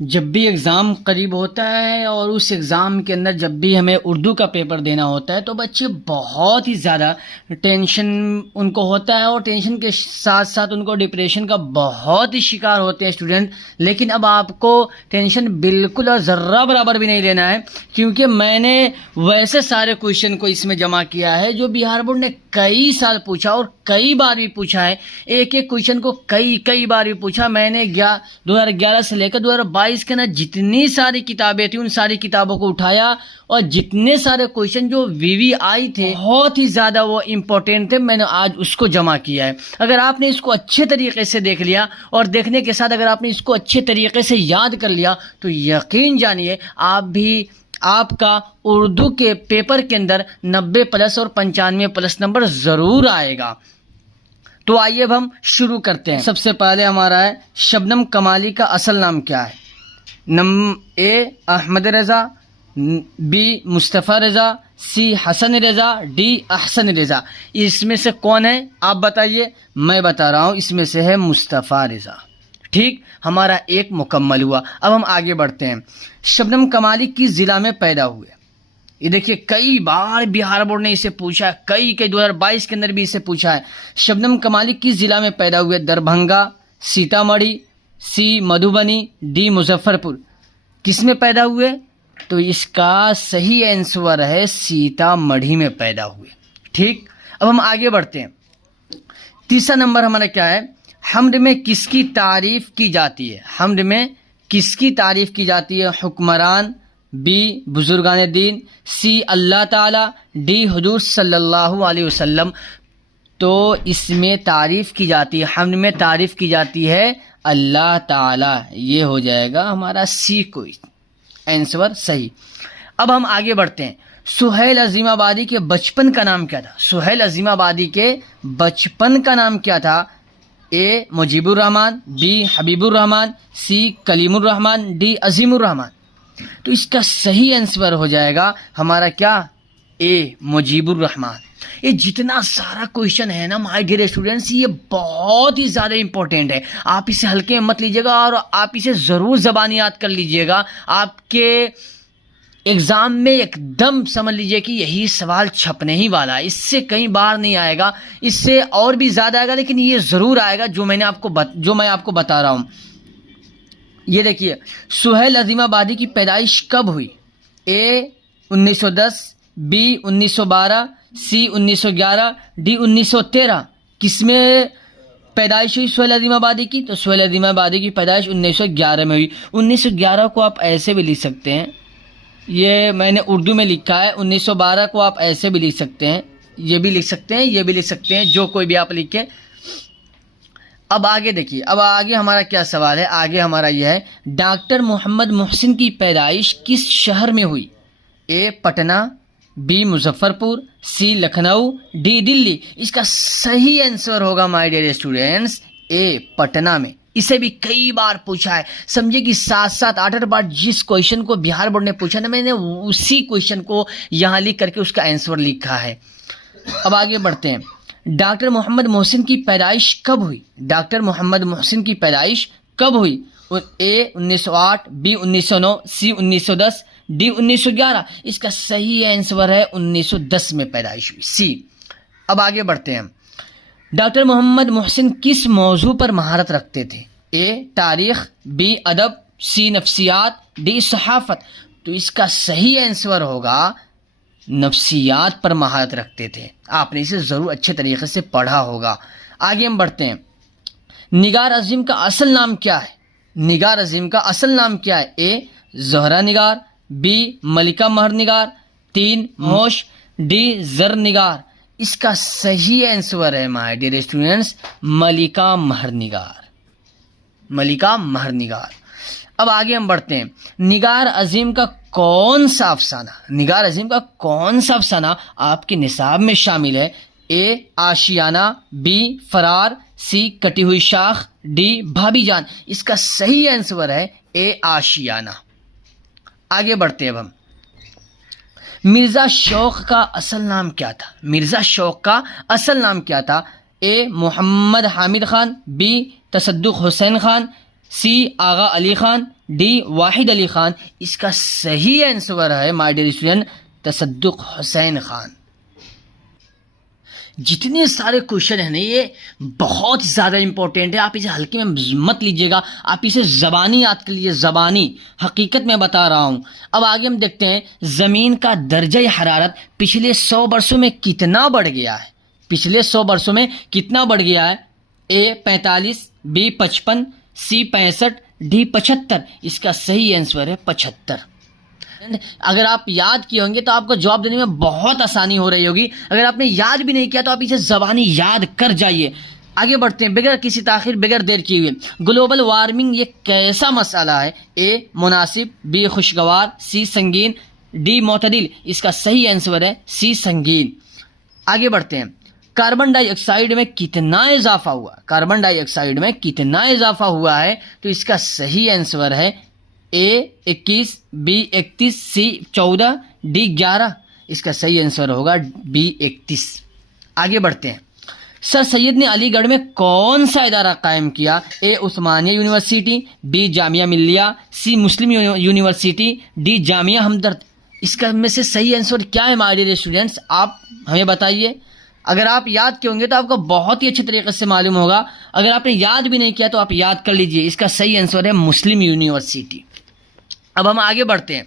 जब भी एग्ज़ाम करीब होता है और उस एग्ज़ाम के अंदर जब भी हमें उर्दू का पेपर देना होता है तो बच्चे बहुत ही ज़्यादा टेंशन उनको होता है और टेंशन के साथ साथ उनको डिप्रेशन का बहुत ही शिकार होते हैं स्टूडेंट। लेकिन अब आपको टेंशन बिल्कुल और ज़र्रा बराबर भी नहीं लेना है, क्योंकि मैंने वैसे सारे क्वेश्चन को इसमें जमा किया है जो बिहार बोर्ड ने कई साल पूछा और कई बार भी पूछा है। एक एक क्वेश्चन को कई बार भी पूछा। मैंने 2011 से लेकर 2022 के ना जितनी सारी किताबें थी उन सारी किताबों को उठाया और जितने सारे क्वेश्चन जो वीवीआई थे बहुत ही ज़्यादा वो इम्पोर्टेंट थे, मैंने आज उसको जमा किया है। अगर आपने इसको अच्छे तरीके से देख लिया और देखने के साथ अगर आपने इसको अच्छे तरीके से याद कर लिया तो यकीन जानिए आपका उर्दू के पेपर के अंदर 90 प्लस और 95 प्लस नंबर ज़रूर आएगा। तो आइए अब हम शुरू करते हैं। सबसे पहले हमारा है शबनम कमाली का असल नाम क्या है। ए अहमद रज़ा, बी मुस्तफ़ा रज़ा, सी हसन रज़ा, डी अहसन रज़ा। इसमें से कौन है आप बताइए। मैं बता रहा हूँ, इसमें से है मुस्तफ़ा रज़ा। ठीक, हमारा एक मुकम्मल हुआ। अब हम आगे बढ़ते हैं। शबनम कमाली किस ज़िला में पैदा हुए। ये देखिए कई बार बिहार बोर्ड ने इसे पूछा है, कई 2022 के अंदर भी इसे पूछा है। शबनम कमाली किस ज़िला में पैदा हुए। दरभंगा, सीतामढ़ी, सी मधुबनी, डी मुजफ्फरपुर। किस में पैदा हुए तो इसका सही आंसर है सीतामढ़ी में पैदा हुए। ठीक, अब हम आगे बढ़ते हैं। तीसरा नंबर हमारा क्या है। हम्द में किसकी तारीफ की जाती है। हम्द में किसकी तारीफ की जाती है। हुक्मरान, बी बुजुर्गान दीन, सी अल्लाह ताला, डी हुजूर सल्लल्लाहु अलैहि वसल्लम। तो इसमें तारीफ की जाती है, हम्द में तारीफ की जाती है अल्लाह ताला। ये हो जाएगा हमारा सी कोई आंसर सही। अब हम आगे बढ़ते हैं। सुहेल अजीमाबादी के बचपन का नाम क्या था। सुहेल अजीमाबादी के बचपन का नाम क्या था। ए मुजीबुर रहमान, बी हबीबुर रहमान, सी कलीमुर रहमान, डी अजीमुर रहमान। तो इसका सही आंसर हो जाएगा हमारा क्या, ए मुजीबुर रहमान। ये जितना सारा क्वेश्चन है ना माय डियर स्टूडेंट्स, ये बहुत ही ज़्यादा इंपॉर्टेंट है। आप इसे हल्के में मत लीजिएगा और आप इसे ज़रूर ज़बानी याद कर लीजिएगा। आपके एग्ज़ाम में एकदम समझ लीजिए कि यही सवाल छपने ही वाला है। इससे कई बार नहीं आएगा, इससे और भी ज़्यादा आएगा, लेकिन ये ज़रूर आएगा जो मैं आपको बता रहा हूँ। ये देखिए सुहेल अजीमाबादी की पैदाइश कब हुई। ए 1910, बी 1912, सी 1911, डी 1913। किसमें पैदाइश हुई सुहेल अजीमाबादी की। तो सुहेल अजीमाबादी की पैदाइश 1911 में हुई। 1911 को आप ऐसे भी लिख सकते हैं, ये मैंने उर्दू में लिखा है। 1912 को आप ऐसे भी लिख सकते हैं, ये भी लिख सकते हैं, ये भी लिख सकते हैं, जो कोई भी आप लिखें। अब आगे देखिए, अब आगे हमारा क्या सवाल है। आगे हमारा यह है डॉक्टर मोहम्मद मोहसिन की पैदाइश किस शहर में हुई। ए पटना, बी मुजफ्फरपुर, सी लखनऊ, डी दिल्ली। इसका सही आंसर होगा माय डियर स्टूडेंट्स ए पटना में। इसे भी कई बार पूछा है। समझिए कि 7-7, 8-8 बार जिस क्वेश्चन को बिहार बोर्ड ने पूछा ना, मैंने उसी क्वेश्चन को यहाँ लिख करके उसका आंसर लिखा है। अब आगे बढ़ते हैं। डॉक्टर मोहम्मद मोहसिन की पैदाइश कब हुई। डॉक्टर मोहम्मद मोहसिन की पैदाइश कब हुई। ए 1908, बी 1909, सी 1910, डी 1911। इसका सही आंसर है 1910 में पैदाइश हुई, सी। अब आगे बढ़ते हैं। डॉक्टर मोहम्मद मोहसिन किस मौजू पर महारत रखते थे। ए तारीख, बी अदब, सी नफ्सियात, डी सहाफत। तो इसका सही आंसर होगा नफ्सियात पर महारत रखते थे। आपने इसे ज़रूर अच्छे तरीके से पढ़ा होगा। आगे हम बढ़ते हैं। निगार अजीम का असल नाम क्या है। निगार अजीम का असल नाम क्या है। ए ज़ोहरा निगार, बी मलिका महर निगार, 3 मोश, डी जर निगार। इसका सही आंसर है माय डियर स्टूडेंट्स मलिका महर निगार, मलिका महर निगार। अब आगे हम बढ़ते हैं। निगार अजीम का कौन सा अफसाना, निगार अजीम का कौन सा अफसाना आपके निसाब में शामिल है। ए आशियाना, बी फरार, सी कटी हुई शाख, डी भाभी जान। इसका सही आंसर है ए आशियाना। आगे बढ़ते हैं अब हम। मिर्ज़ा शौक का असल नाम क्या था। मिर्ज़ा शौक का असल नाम क्या था। A Mohammad Hamid Khan, B Tasadduq Hussain Khan, C Agha Ali Khan, D Wahid Ali Khan. इसका सही आंसर है my dear student Tasadduq Hussain Khan. जितने सारे क्वेश्चन है ना ये बहुत ज़्यादा इंपॉर्टेंट है, आप इसे हल्के में मत लीजिएगा, आप इसे ज़बानी याद कर लीजिए, ज़बानी हकीकत में बता रहा हूँ। अब आगे हम देखते हैं ज़मीन का दर्जा हरारत पिछले 100 वर्षों में कितना बढ़ गया है। पिछले 100 वर्षों में कितना बढ़ गया है? ए 45, बी 55, सी 65, डी 75। इसका सही आंसर है 75। अगर आप याद किए होंगे तो आपको जवाब देने में बहुत आसानी हो रही होगी। अगर आपने याद भी नहीं किया तो आप इसे ज़बानी याद कर जाइए। आगे बढ़ते हैं बगैर किसी ताखिर बगैर देर किए हुए। ग्लोबल वार्मिंग ये कैसा मसला है? ए मुनासिब, बी खुशगवार, सी संगीन, डी मोतदिल। इसका सही आंसर है सी संगीन। आगे बढ़ते हैं कार्बन डाइऑक्साइड में कितना इजाफा हुआ? कार्बन डाइऑक्साइड में कितना इजाफा हुआ है? तो इसका सही आंसर है ए 21, बी 31, सी 14, डी 11। इसका सही आंसर होगा बी 31। आगे बढ़ते हैं सर सैयद ने अलीगढ़ में कौन सा इदारा कायम किया? ए उस्मानिया यूनिवर्सिटी, बी जामिया मिल्लिया, सी मुस्लिम यूनिवर्सिटी, डी जामिया हमदर्द। इसका में से सही आंसर क्या है माय डियर स्टूडेंट्स? आप हमें बताइए। अगर आप याद किए होंगे तो आपको बहुत ही अच्छे तरीके से मालूम होगा, अगर आपने याद भी नहीं किया तो आप याद कर लीजिए। इसका सही आंसर है मुस्लिम यूनिवर्सिटी। अब हम आगे बढ़ते हैं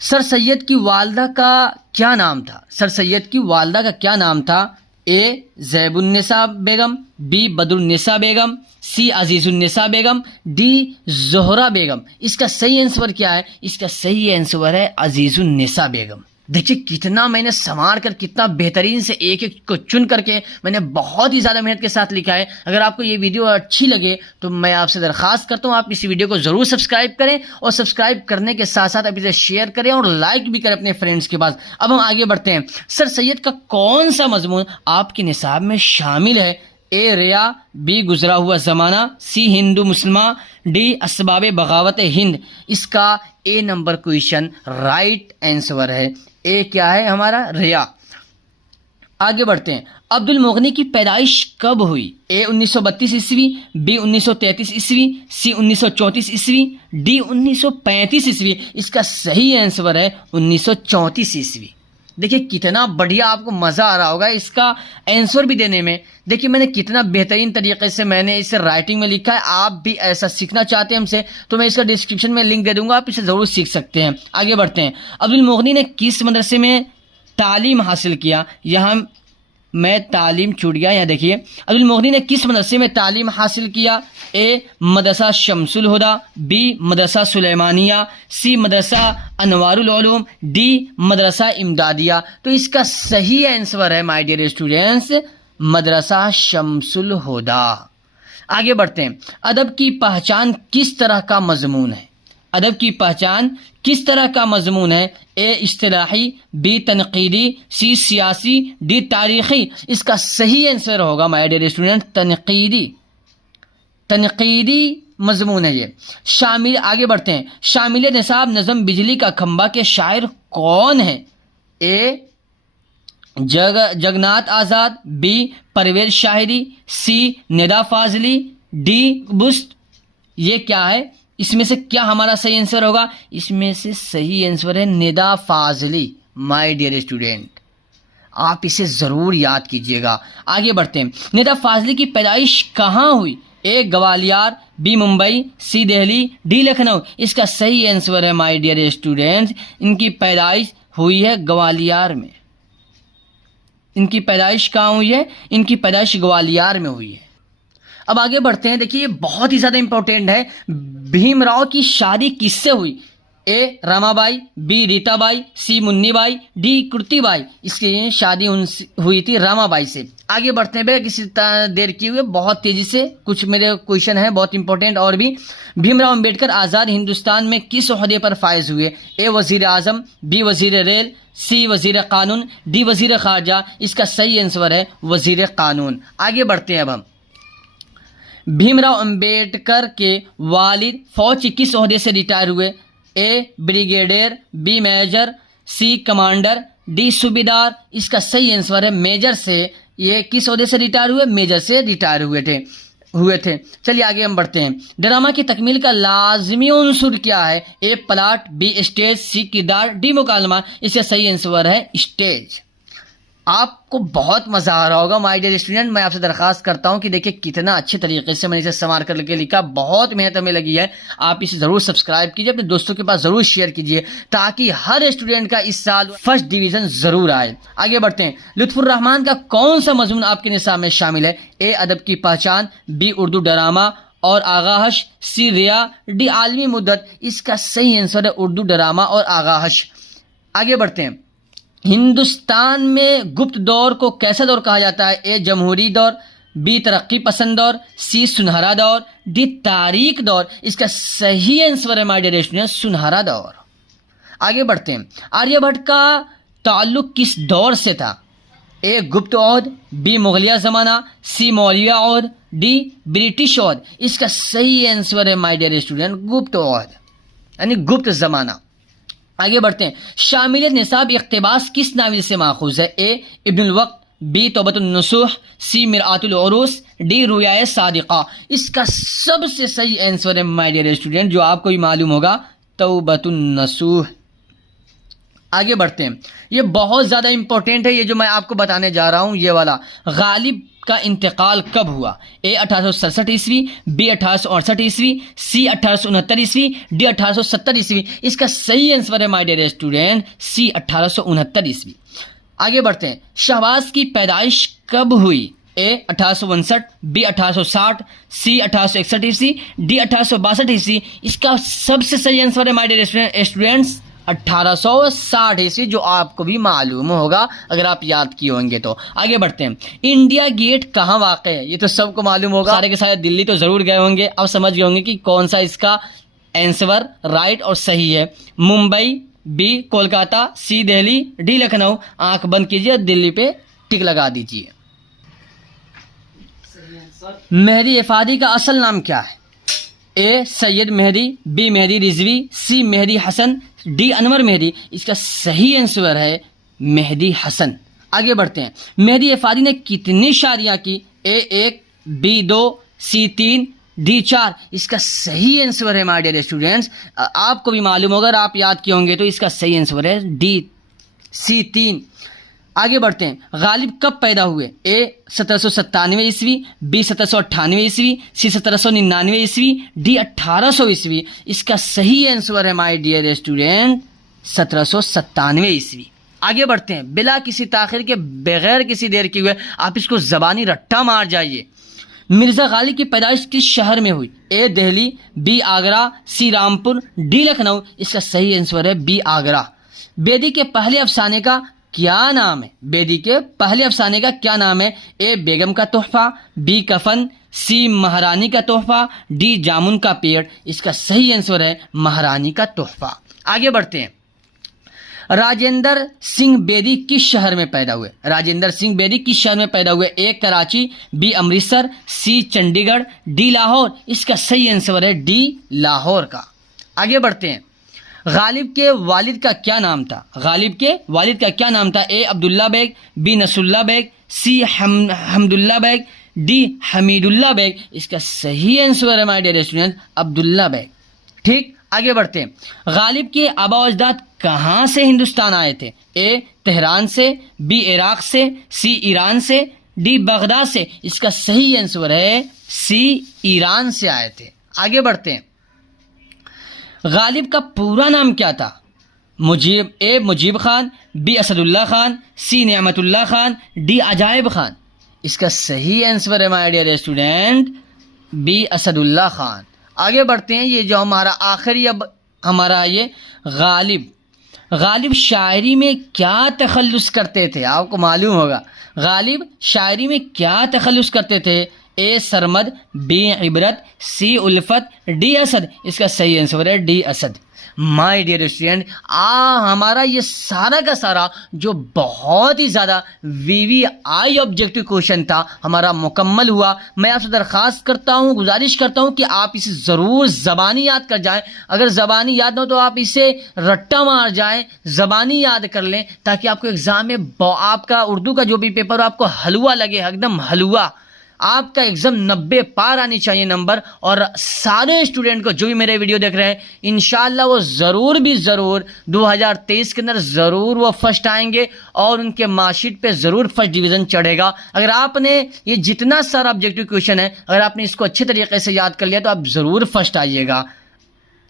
सर सैयद की वालदा का क्या नाम था? सर सैयद की वालदा का क्या नाम था? ए ज़ैबुन्निसा बेगम, बी बदरुन्निसा बेगम, सी अजीजुन्निसा बेगम, डी ज़ोहरा बेगम। इसका सही आंसर क्या है? इसका सही आंसर है अजीजुन्निसा बेगम। देखिए कितना मैंने संवार कर कितना बेहतरीन से एक एक को चुन करके मैंने बहुत ही ज़्यादा मेहनत के साथ लिखा है। अगर आपको ये वीडियो अच्छी लगे तो मैं आपसे दरख्वास्त करता हूँ आप इस वीडियो को ज़रूर सब्सक्राइब करें, और सब्सक्राइब करने के साथ साथ आप इसे शेयर करें और लाइक भी करें अपने फ्रेंड्स के पास। अब हम आगे बढ़ते हैं सर सैयद का कौन सा मजमून आपके निसाब में शामिल है? ए रिया, बी गुजरा हुआ ज़माना, सी हिंदू मुसलमा, डी असबाब बगावत हिंद। इसका ए नंबर क्वेश्चन राइट आंसर है। ए क्या है हमारा? रिया। आगे बढ़ते हैं अब्दुल मुगनी की पैदाइश कब हुई? ए 1932 ईस्वी, बी 1933 ईस्वी, सी 1934 ईस्वी, डी 1935 ईस्वी। इसका सही आंसर है 1934 ईस्वी। देखिए कितना बढ़िया आपको मज़ा आ रहा होगा इसका आंसर भी देने में। देखिए मैंने कितना बेहतरीन तरीके से मैंने इसे राइटिंग में लिखा है। आप भी ऐसा सीखना चाहते हैं हमसे तो मैं इसका डिस्क्रिप्शन में लिंक दे दूंगा, आप इसे ज़रूर सीख सकते हैं। आगे बढ़ते हैं अब्दुल मुगनी ने किस मदरसे में तालीम हासिल किया? यहाँ मैं तालीम छूट गया, यहाँ देखिए अब्दुल मुगनी ने किस मदरसे में तालीम हासिल किया? ए मदरसा शमसुल हुदा, बी मदरसा सुलेमानिया, सी मदरसा अनवारुल उलूम, डी मदरसा इमदादिया। तो इसका सही आंसर है माय डियर स्टूडेंट्स मदरसा शमसुल हुदा। आगे बढ़ते हैं अदब की पहचान किस तरह का मजमून है? अदब की पहचान किस तरह का मजमून है? ए इस्तिलाही, बी तनकीदी, सी सियासी, डी तारीखी। इसका सही आंसर होगा माय डियर स्टूडेंट तनकीदी। तनकीदी मजमून है ये। शामिल आगे बढ़ते हैं शामिल निसाब नज़म बिजली का खंबा के शायर कौन है? ए जगन्नाथ आज़ाद, बी परवेज शाहिरी, सी निदा फाजली, डी बुस्त। ये क्या है? इसमें से क्या हमारा सही आंसर होगा? इसमें से सही आंसर है Nida Fazli my dear student. आप इसे ज़रूर याद कीजिएगा। आगे बढ़ते हैं निदा फाजली की पैदाइश कहाँ हुई? ए ग्वालियर, बी मुंबई, सी दिल्ली, डी लखनऊ। इसका सही आंसर है माय डियर स्टूडेंट्स इनकी पैदाइश हुई है ग्वालियर में। इनकी पैदाइश कहाँ हुई है? इनकी पैदाइश ग्वालियर में हुई है। अब आगे बढ़ते हैं देखिए बहुत ही ज़्यादा इंपॉर्टेंट है भीमराव की शादी किससे हुई? ए रमाबाई, बी रीताबाई, सी मुन्नीबाई, डी कुर्तीबाई। इसकी शादी हुई थी रमाबाई से। आगे बढ़ते हैं भैया किसी देर की हुई बहुत तेजी से कुछ मेरे क्वेश्चन हैं बहुत इंपॉर्टेंट और भी। भीमराव अंबेडकर आज़ाद हिंदुस्तान में किस ओहदे पर फायज हुए? ए वजीर आजम, बी वजीर रेल, सी वजीर कानून, डी वजीर खारजा। इसका सही आंसर है वजीर कानून। आगे बढ़ते हैं अब हम भीमराव अंबेडकर के वालिद फौज के किस ओहदे से रिटायर हुए? ए ब्रिगेडियर, बी मेजर, सी कमांडर, डी सूबेदार। इसका सही आंसर है मेजर से। ये किस ओहदे से रिटायर हुए? मेजर से रिटायर हुए थे। हुए थे। चलिए आगे हम बढ़ते हैं। ड्रामा की तकमील का लाजमी उनसुर क्या है? ए प्लाट, बी स्टेज, सी किरदार, डी मुकालमा। इसका सही आंसर है स्टेज। आपको बहुत मजा आ रहा होगा माय डियर स्टूडेंट। मैं आपसे दरखास्त करता हूं कि देखिए कितना अच्छे तरीके से मैंने इसे संवार करके लिखा, बहुत मेहनत हमें लगी है। आप इसे जरूर सब्सक्राइब कीजिए, अपने दोस्तों के पास जरूर शेयर कीजिए, ताकि हर स्टूडेंट का इस साल फर्स्ट डिवीजन जरूर आए। आगे बढ़ते हैं। लुत्फुर रहमान का कौन सा मजमून आपके निसाब में शामिल है? ए अदब की पहचान, बी उर्दू ड्रामा और आगाहश, सी रिया, डी आलमी मुद्दत। इसका सही आंसर है उर्दू ड्रामा और आगाहश। आगे बढ़ते हैं। हिंदुस्तान में गुप्त दौर को कैसा दौर कहा जाता है? ए जमहूरी दौर, बी तरक्की पसंद दौर, सी सुनहरा दौर, डी तारीख दौर। इसका सही आंसर है माय डियर स्टूडेंट सुनहरा दौर। आगे बढ़ते हैं। आर्यभट्ट का ताल्लुक किस दौर से था? ए गुप्त औध, बी मुगलिया जमाना, सी मौर्य औध, डी ब्रिटिश औध। इसका सही आंसर है माय डियर स्टूडेंट गुप्त औध यानी गुप्त जमाना। आगे बढ़ते हैं। शामिलियत निसाब इक़्तिबास किस नाविल से माखूज है? ए इब्नुल वक्त, बी तौबतुन नसूह, सी मिरआतुल उरूस, डी रुयाए सादिका। इसका सबसे सही आंसर है माय डियर स्टूडेंट जो आपको भी मालूम होगा तौबतुन नसूह। आगे बढ़ते हैं। ये बहुत ज़्यादा इंपॉर्टेंट है, ये जो मैं आपको बताने जा रहा हूँ ये वाला। गालिब का इंतकाल कब हुआ? ए 1867 ईस्वी, बी 1868 ईस्वी, सी 1869 ईस्वी, डी 1870 ईस्वी। इसका सही आंसर है माय डियर स्टूडेंट सी 1869 ईस्वी। आगे बढ़ते हैं। शहबाज की पैदाइश कब हुई? ए 1859, बी 1860, सी 1861 ईस्वी, डी 1862 ईस्वी। इसका सबसे सही आंसर है माय डियर स्टूडेंट्स 1860 ईस्वी, जो आपको भी मालूम होगा अगर आप याद किए होंगे तो। आगे बढ़ते हैं। इंडिया गेट कहाँ वाक़ है? ये तो सबको मालूम होगा, सारे के सारे दिल्ली तो जरूर गए होंगे। अब समझ गए होंगे कि कौन सा इसका आंसर राइट और सही है। मुंबई, बी कोलकाता, सी दिल्ली, डी लखनऊ। आंख बंद कीजिए, दिल्ली पे टिक लगा दीजिए। मेहदी इफादी का असल नाम क्या है? ए सैयद मेहदी, बी मेहदी रिजवी, सी मेहदी हसन, डी अनवर मेहदी। इसका सही आंसर है मेहदी हसन। आगे बढ़ते हैं। मेहदी इफादी ने कितनी शादियां की? ए 1, बी 2, सी 3, डी 4। इसका सही आंसर है माय डियर स्टूडेंट्स आपको भी मालूम होगा, अगर आप याद किए होंगे तो इसका सही आंसर है डी सी 3। आगे बढ़ते हैं। गालिब कब पैदा हुए? ए 1797 ईस्वी, बी 1798 ईस्वी, सी 1799 ईस्वी, डी 1800 ईस्वी। इसका सही आंसर है माय डियर स्टूडेंट 1797 ईस्वी। आगे बढ़ते हैं। बिला किसी ताखिर के, बगैर किसी देर के हुए, आप इसको जबानी रट्टा मार जाइए। मिर्जा गालिब की पैदाइश किस शहर में हुई? ए दिल्ली, बी आगरा, सी रामपुर, डी लखनऊ। इसका सही आंसर है बी आगरा। बेदी के पहले अफसाने का क्या नाम है? बेदी के पहले अफसाने का क्या नाम है? ए बेगम का तोहफा, बी कफन, सी महारानी का तोहफा, डी जामुन का पेड़। इसका सही आंसर है महारानी का तोहफा। आगे बढ़ते हैं। राजेंद्र सिंह बेदी किस शहर में पैदा हुए? राजेंद्र सिंह बेदी किस शहर में पैदा हुए? ए कराची, बी अमृतसर, सी चंडीगढ़, डी लाहौर। इसका सही आंसर है डी लाहौर का। आगे बढ़ते हैं। गालिब के वालिद का क्या नाम था? गालिब के वालिद का क्या नाम था? A Abdullah Baig, B Nasrullah Baig, C Hamdullah Baig, D Hamidullah Baig. इसका सही आंसर है my dear student Abdullah Baig. ठीक, आगे बढ़ते हैं। गालिब के आबा अजदाद कहाँ से हिंदुस्तान आए थे? ए तेहरान से, बी इराक से, सी ईरान से, डी बगदाद से। इसका सही आंसर है सी ईरान से आए थे। आगे बढ़ते हैं। गालिब का पूरा नाम क्या था? Mujeeb, A Mujeeb Khan, B Asadullah Khan, C Nematullah Khan, D Ajayab Khan. इसका सही आंसर है my dear student B Asadullah Khan. आगे बढ़ते हैं। ये जो हमारा आखिरी अब हमारा ये गालिब शायरी में क्या तखल्लुस करते थे? आपको मालूम होगा गालिब शायरी में क्या तखल्लुस करते थे? ए सरमद, बी इबरत, सी उल्फत, डी असद। इसका सही आंसर है D Asad. My dear student हमारा ये सारा का सारा जो बहुत ही ज़्यादा VVI ऑब्जेक्टिव क्वेश्चन था हमारा मुकम्मल हुआ। मैं आपसे दरख्वास्त करता हूँ, गुजारिश करता हूँ कि आप इसे ज़रूर ज़बानी याद कर जाएं। अगर ज़बानी याद ना हो तो आप इसे रट्टा मार जाएं, ज़बानी याद कर लें, ताकि आपको एग्ज़ाम में आपका उर्दू का जो भी पेपर हो आपको हलवा लगे, एकदम हलवा। आपका एग्जाम 90 पार आनी चाहिए नंबर। और सारे स्टूडेंट को जो भी मेरे वीडियो देख रहे हैं, इंशाल्लाह वो जरूर 2023 के अंदर जरूर वो फर्स्ट आएंगे और उनके मार्कशीट पे जरूर फर्स्ट डिवीजन चढ़ेगा। अगर आपने ये जितना सारा ऑब्जेक्टिव क्वेश्चन है, अगर आपने इसको अच्छे तरीके से याद कर लिया तो आप जरूर फर्स्ट आइएगा।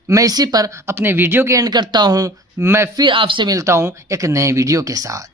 मैं इसी पर अपने वीडियो के एंड करता हूं। मैं फिर आपसे मिलता हूं एक नए वीडियो के साथ।